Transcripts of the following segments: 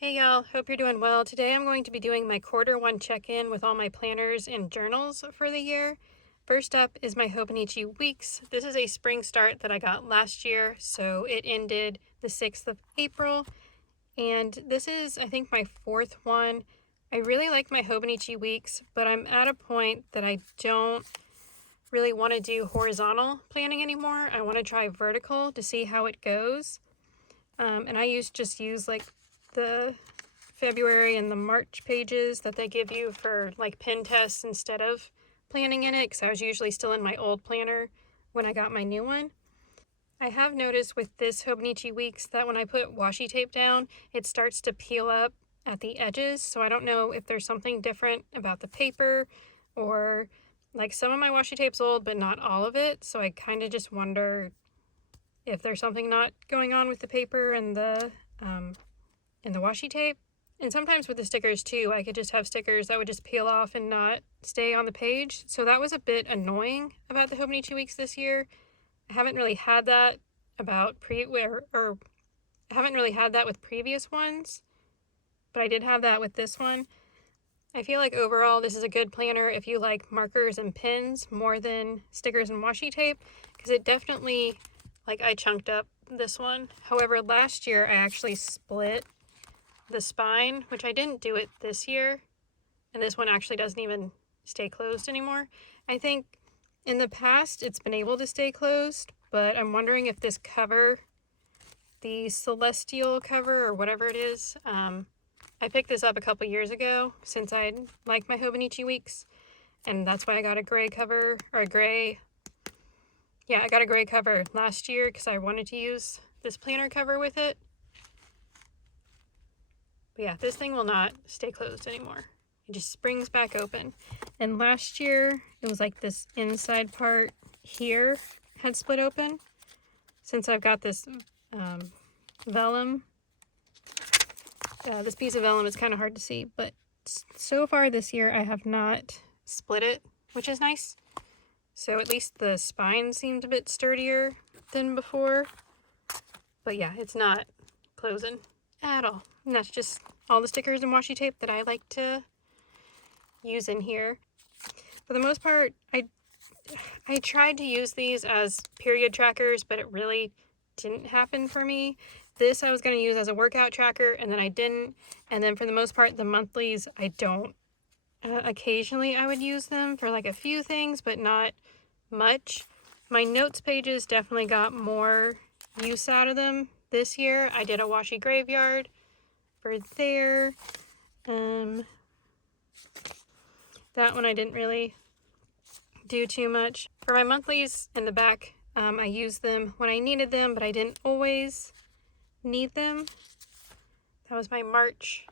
Hey y'all, hope you're doing well. Today I'm going to be doing my quarter 1 check-in with all my planners and journals for the year. First up is my Hobonichi Weeks. This is a spring start that I got last year, so it ended the 6th of April. And this is, I think, my 4th one. I really like my Hobonichi Weeks, but I'm at a point that I don't really want to do horizontal planning anymore. I want to try vertical to see how it goes. And I just use like the February and the March pages that they give you for like pen tests instead of planning in it, because I was usually still in my old planner when I got my new one. I have noticed with this Hobonichi Weeks that when I put washi tape down, it starts to peel up at the edges, so I don't know if there's something different about the paper, or like some of my washi tape's old but not all of it, so I kind of just wonder if there's something not going on with the paper and the washi tape. And sometimes with the stickers too, I could just have stickers that would just peel off and not stay on the page. So that was a bit annoying about the Hobonichi Weeks this year. I haven't really had that I haven't really had that with previous ones, but I did have that with this one. I feel like overall this is a good planner if you like markers and pens more than stickers and washi tape, because it definitely, like, I chunked up this one. However, last year I actually split the spine, which I didn't do it this year, and this one actually doesn't even stay closed anymore. I think in the past it's been able to stay closed, but I'm wondering if this cover, the Celestial cover or whatever it is, I picked this up a couple years ago since I like my Hobonichi Weeks, and that's why I got a gray cover, or a gray, yeah, I got a gray cover last year because I wanted to use this planner cover with it. But yeah, this thing will not stay closed anymore. It just springs back open. And last year, it was like this inside part here had split open. Since I've got this vellum, this piece of vellum is kind of hard to see, but so far this year I have not split it, which is nice. So at least the spine seemed a bit sturdier than before. But yeah, it's not closing at all. And that's just all the stickers and washi tape that I like to use in here. For the most part, I tried to use these as period trackers, but it really didn't happen for me. This I was going to use as a workout tracker, and then I didn't. And then for the most part, the monthlies, I don't. Occasionally I would use them for like a few things, but not much. My notes pages definitely got more use out of them this year. I did a washi graveyard for there. That one I didn't really do too much. For my monthlies in the back, I used them when I needed them, but I didn't always need them. That was my March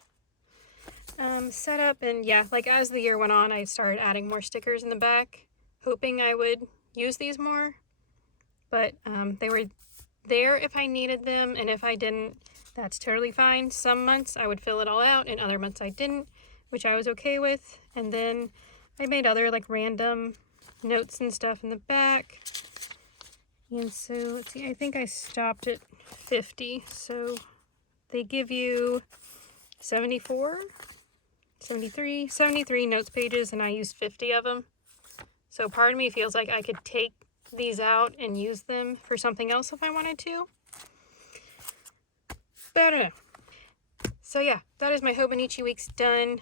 setup, and yeah, like as the year went on, I started adding more stickers in the back, hoping I would use these more, but they were there if I needed them, and if I didn't, that's totally fine. Some months I would fill it all out, and other months I didn't, which I was okay with. And then I made other like random notes and stuff in the back. And so let's see, I think I stopped at 50. So they give you 74, 73 notes pages, and I used 50 of them. So part of me feels like I could take these out and use them for something else if I wanted to. But I don't know. So yeah, that is my Hobonichi Weeks done.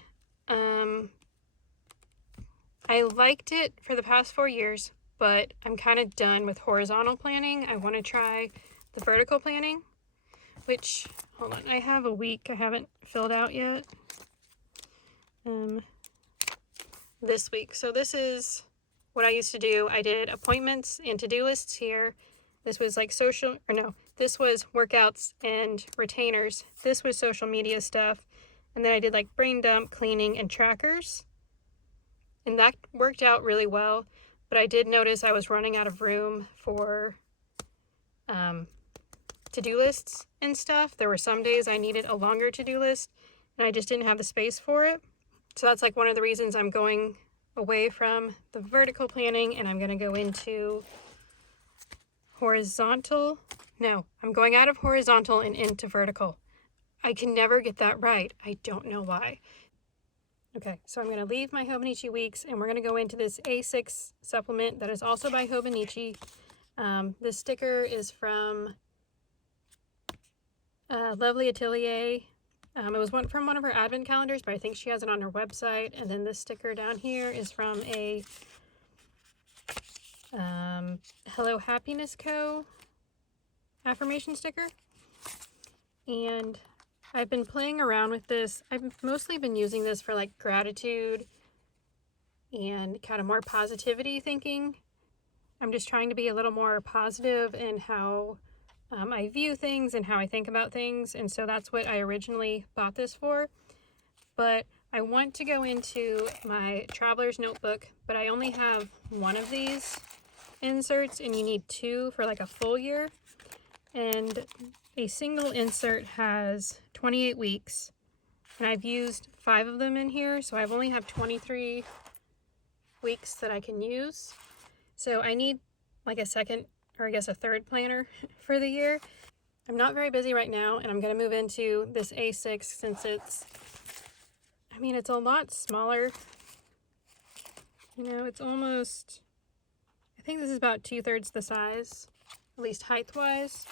I liked it for the past 4 years, but I'm kind of done with horizontal planning. I want to try the vertical planning, which, hold on, I have a week I haven't filled out yet. This week. So this is what I used to do. I did appointments and to-do lists here. This was like this was workouts and retainers. This was social media stuff. And then I did like brain dump, cleaning, and trackers. And that worked out really well. But I did notice I was running out of room for to-do lists and stuff. There were some days I needed a longer to-do list, and I just didn't have the space for it. So that's like one of the reasons I'm going away from the vertical planning, and I'm going to go into horizontal. No, I'm going out of horizontal and into vertical. I can never get that right. I don't know why. Okay, so I'm going to leave my Hobonichi Weeks, and we're going to go into this A6 supplement that is also by Hobonichi. This sticker is from Lovely Atelier. It was from one of her advent calendars, but I think she has it on her website. And then this sticker down here is from a Hello Happiness Co. affirmation sticker. And I've been playing around with this. I've mostly been using this for like gratitude and kind of more positivity thinking. I'm just trying to be a little more positive in how I view things and how I think about things. And so that's what I originally bought this for. But I want to go into my traveler's notebook, but I only have one of these inserts, and you need two for like a full year. And a single insert has 28 weeks, and I've used 5 of them in here, so I've only have 23 weeks that I can use. So I need like a second, or I guess a third planner for the year. I'm not very busy right now, and I'm going to move into this A6 since it's a lot smaller. You know, it's almost, I think this is about 2/3 the size, at least height-wise.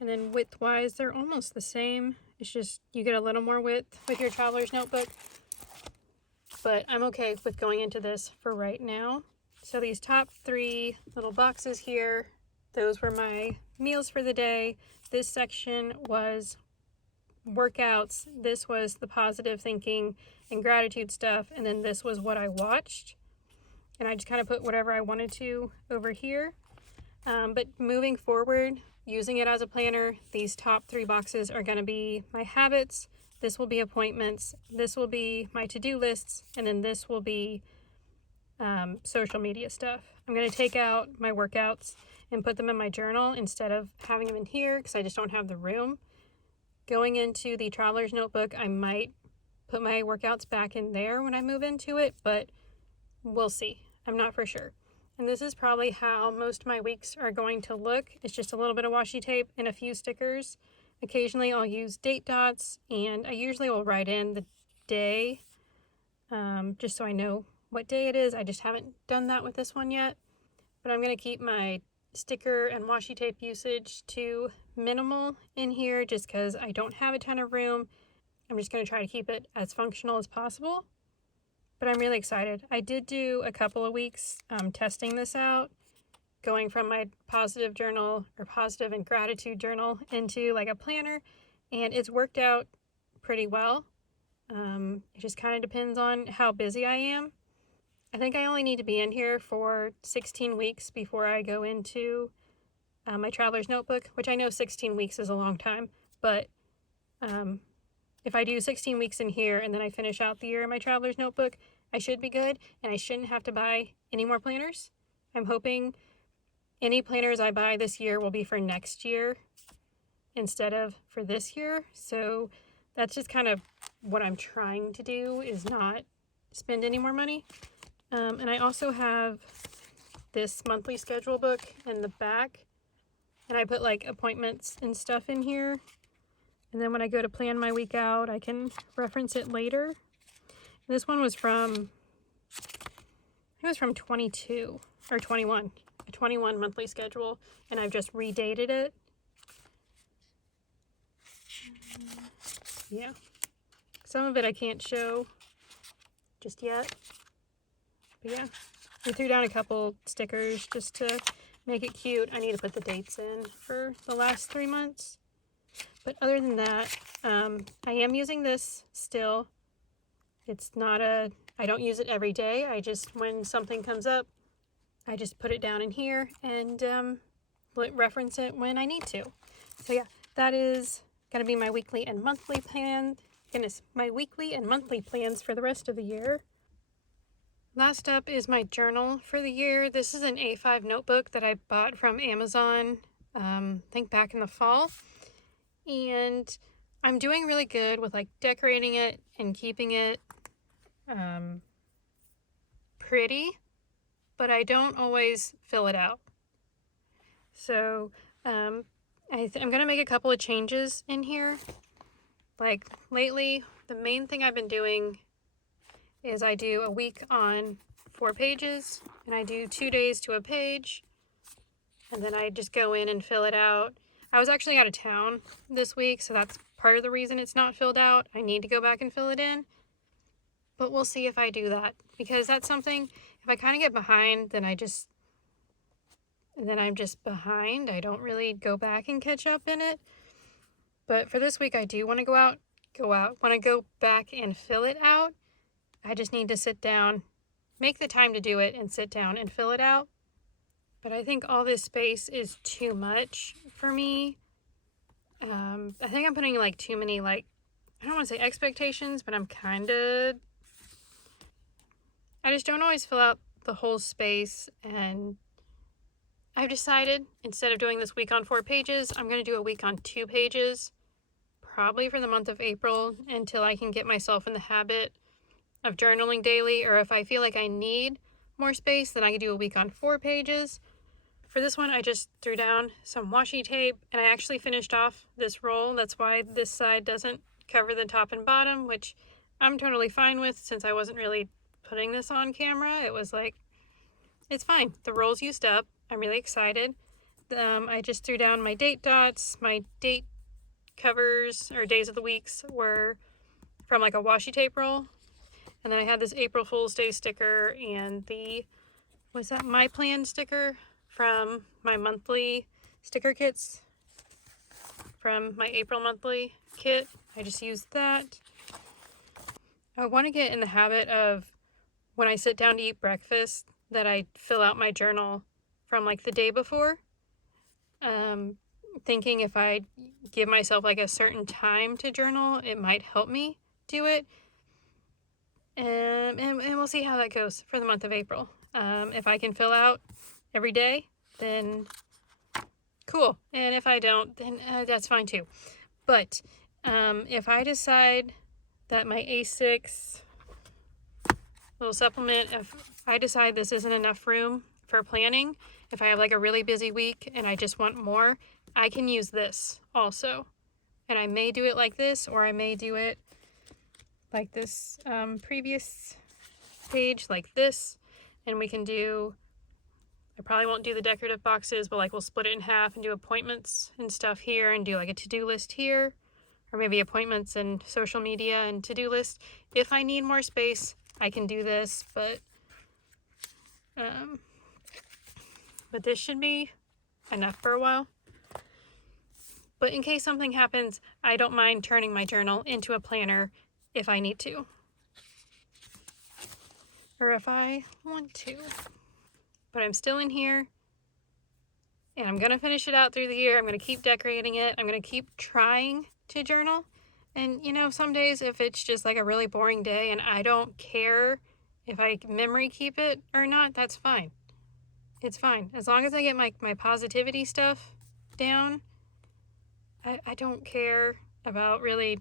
And then width-wise, they're almost the same. It's just you get a little more width with your traveler's notebook. But I'm okay with going into this for right now. So these top 3 little boxes here, those were my meals for the day. This section was workouts. This was the positive thinking and gratitude stuff. And then this was what I watched. And I just kind of put whatever I wanted to over here. But moving forward, using it as a planner, these top 3 boxes are going to be my habits. This will be appointments. This will be my to-do lists. And then this will be social media stuff. I'm going to take out my workouts and put them in my journal instead of having them in here because I just don't have the room. Going into the traveler's notebook, I might put my workouts back in there when I move into it, but we'll see. I'm not for sure. And this is probably how most of my weeks are going to look. It's just a little bit of washi tape and a few stickers. Occasionally I'll use date dots, and I usually will write in the day just so I know what day it is. I just haven't done that with this one yet. But I'm going to keep my sticker and washi tape usage to minimal in here just because I don't have a ton of room. I'm just going to try to keep it as functional as possible. But I'm really excited. I did do a couple of weeks testing this out, going from my positive journal or positive and gratitude journal into like a planner, and it's worked out pretty well. It just kind of depends on how busy I am. I think I only need to be in here for 16 weeks before I go into my traveler's notebook, which I know 16 weeks is a long time, but if I do 16 weeks in here and then I finish out the year in my traveler's notebook, I should be good, and I shouldn't have to buy any more planners. I'm hoping any planners I buy this year will be for next year instead of for this year. So that's just kind of what I'm trying to do, is not spend any more money. And I also have this monthly schedule book in the back, and I put like appointments and stuff in here. And then when I go to plan my week out, I can reference it later. And this one was from, it was from 22 or 21, a 21 monthly schedule, and I've just redated it. Yeah, some of it I can't show just yet, but yeah, I threw down a couple stickers just to make it cute. I need to put the dates in for the last 3 months. But other than that, I am using this still. It's not I don't use it every day. I just, when something comes up, I just put it down in here and reference it when I need to. So yeah, that is going to be my weekly and monthly plan. Goodness, my weekly and monthly plans for the rest of the year. Last up is my journal for the year. This is an A5 notebook that I bought from Amazon, I think back in the fall. And I'm doing really good with like decorating it and keeping it pretty, but I don't always fill it out. So I'm going to make a couple of changes in here. Like lately, the main thing I've been doing is I do a week on 4 pages, and I do 2 days to a page, and then I just go in and fill it out. I was actually out of town this week, so that's part of the reason it's not filled out. I need to go back and fill it in, but we'll see if I do that, because that's something, if I kind of get behind, then I'm just behind. I don't really go back and catch up in it. But for this week, I do want to want to go back and fill it out. I just need to sit down, make the time to do it, and sit down and fill it out. But I think all this space is too much for me. I think I'm putting like too many, like, I don't want to say expectations, but I just don't always fill out the whole space. And I've decided, instead of doing this week on 4 pages, I'm going to do a week on 2 pages, probably for the month of April, until I can get myself in the habit of journaling daily. Or if I feel like I need more space, then I can do a week on 4 pages. For this one, I just threw down some washi tape, and I actually finished off this roll. That's why this side doesn't cover the top and bottom, which I'm totally fine with, since I wasn't really putting this on camera. It was like, it's fine. The roll's used up. I'm really excited. I just threw down my date dots. My date covers, or days of the weeks, were from like a washi tape roll. And then I had this April Fool's Day sticker, and was that My Plan sticker from my monthly sticker kits, from my April monthly kit. I just used that. I want to get in the habit of, when I sit down to eat breakfast, that I fill out my journal from like the day before. Thinking if I give myself like a certain time to journal, it might help me do it. And we'll see how that goes for the month of April. If I can fill out every day, then cool. And if I don't, then that's fine too. But if I decide that my A6 little supplement, if I decide this isn't enough room for planning, if I have like a really busy week and I just want more, I can use this also. And I may do it like this, or I may do it like this previous page, like this. And we can do, I probably won't do the decorative boxes, but like we'll split it in half and do appointments and stuff here, and do like a to-do list here, or maybe appointments and social media and to-do list. If I need more space, I can do this, but this should be enough for a while. But in case something happens, I don't mind turning my journal into a planner if I need to, or if I want to. But I'm still in here, and I'm gonna finish it out through the year. I'm gonna keep decorating it. I'm gonna keep trying to journal. And you know, some days, if it's just like a really boring day and I don't care if I memory keep it or not, that's fine. It's fine. As long as I get my positivity stuff down, I don't care about really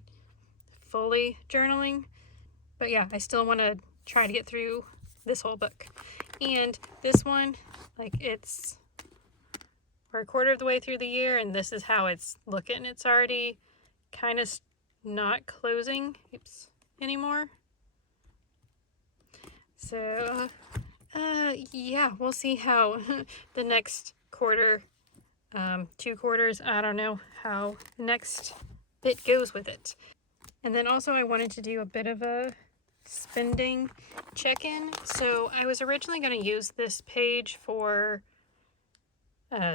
fully journaling. But yeah, I still want to try to get through this whole book. And this one, like, we're a quarter of the way through the year, and this is how it's looking. It's already kind of not closing anymore. So yeah, we'll see how the next quarter, 2 quarters, I don't know how the next bit goes with it. And then also I wanted to do a bit of a spending check-in. So I was originally going to use this page for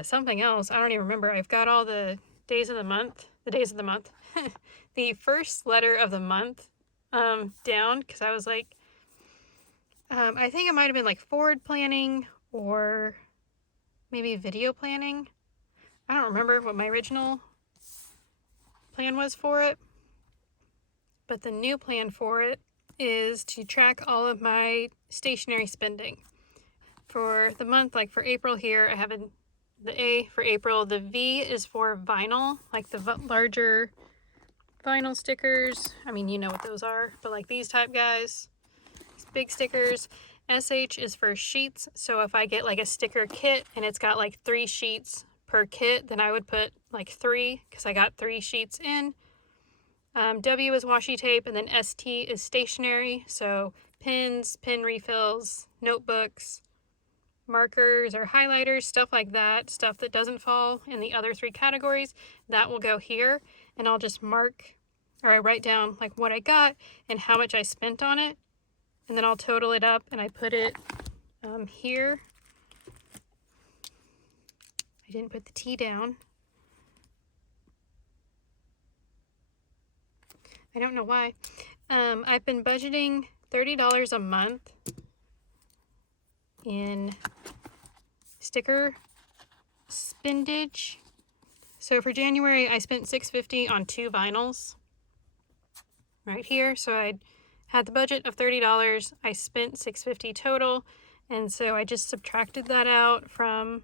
something else. I don't even remember. I've got all the days of the month, the first letter of the month down, because I was like, I think it might have been like forward planning or maybe video planning. I don't remember what my original plan was for it, but the new plan for it is to track all of my stationery spending for the month. Like for April here, I have the A for April. The V is for vinyl, like the larger vinyl stickers. I mean, you know what those are, but like these type guys, these big stickers. SH is for sheets. So if I get like a sticker kit and it's got like 3 sheets per kit, then I would put like 3, because I got 3 sheets in. W is washi tape, and then ST is stationery. So pens, pen refills, notebooks, markers or highlighters, stuff like that, stuff that doesn't fall in the other 3 categories, that will go here. And I'll just mark, or I write down like what I got and how much I spent on it. And then I'll total it up and I put it here. I didn't put the T down. I don't know why. I've been budgeting $30 a month in sticker spendage. So for January, I spent $6.50 on 2 vinyls right here. So I had the budget of $30. I spent $6.50 total. And so I just subtracted that out from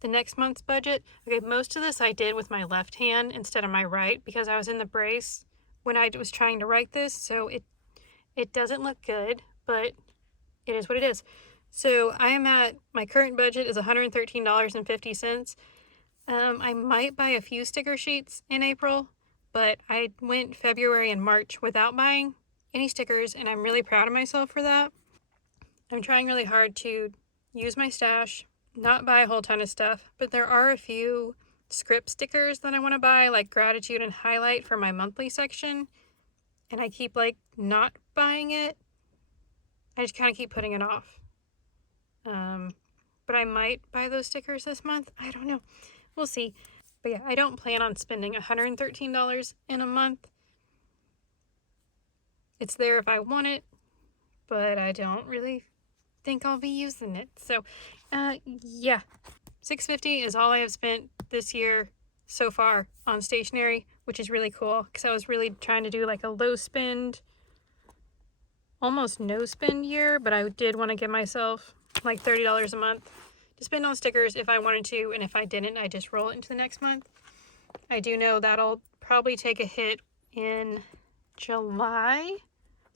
the next month's budget. Okay, most of this I did with my left hand instead of my right because I was in the brace when I was trying to write this. So it doesn't look good, but it is what it is. So I am at, my current budget is $113.50. I might buy a few sticker sheets in April, but I went February and March without buying any stickers, and I'm really proud of myself for that. I'm trying really hard to use my stash, not buy a whole ton of stuff, but there are a few script stickers that I want to buy, like gratitude and highlight for my monthly section, and I keep like not buying it. I just kind of keep putting it off. But I might buy those stickers this month. I don't know. We'll see. But yeah, I don't plan on spending $113 in a month. It's there if I want it, but I don't really think I'll be using it. So, yeah, $6.50 is all I have spent this year so far on stationery, which is really cool because I was really trying to do like a low spend, almost no spend year, but I did want to give myself like $30 a month to spend on stickers if I wanted to, and if I didn't, I just roll it into the next month. I do know that'll probably take a hit in July.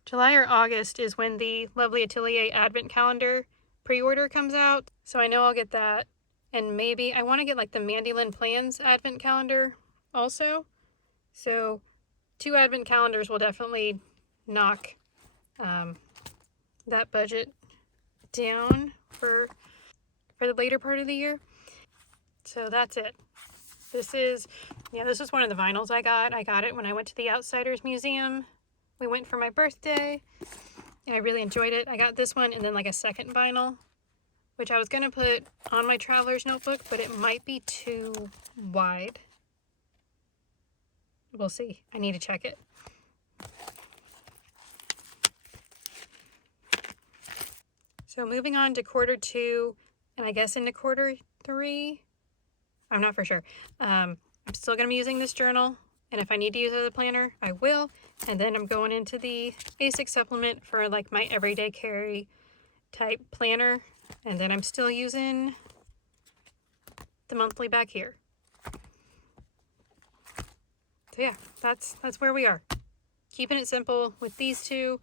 July or August is when the Lovely Atelier Advent Calendar pre-order comes out, so I know I'll get that. And maybe I want to get like the Mandy Lynn Plans Advent Calendar also. So 2 Advent Calendars will definitely knock that budget down for the later part of the year. So that's it. This is one of the vinyls I got. I got it when I went to the Outsiders Museum. We went for my birthday, and I really enjoyed it. I got this one and then like a second vinyl, which I was going to put on my traveler's notebook, but it might be too wide. We'll see. I need to check it. So moving on to quarter 2, and I guess into quarter 3. I'm not for sure. I'm still going to be using this journal, and if I need to use it as a planner, I will. And then I'm going into the ASIC supplement for like my everyday carry type planner. And then I'm still using the monthly back here. So yeah, that's where we are. Keeping it simple with these 2.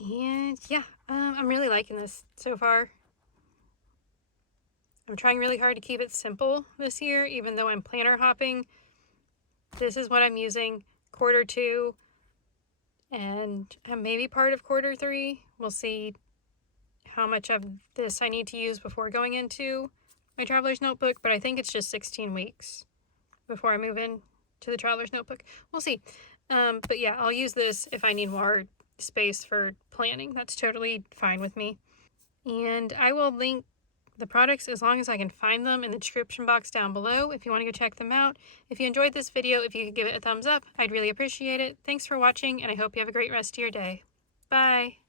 And yeah, I'm really liking this so far. I'm trying really hard to keep it simple this year, even though I'm planner hopping. This is what I'm using quarter 2 and maybe part of quarter 3. We'll see how much of this I need to use before going into my traveler's notebook, but I think it's just 16 weeks before I move in to the traveler's notebook. We'll see. But yeah, I'll use this if I need more space for planning. That's totally fine with me. And I will link the products as long as I can find them in the description box down below if you want to go check them out. If you enjoyed this video, if you could give it a thumbs up, I'd really appreciate it. Thanks for watching, and I hope you have a great rest of your day. Bye!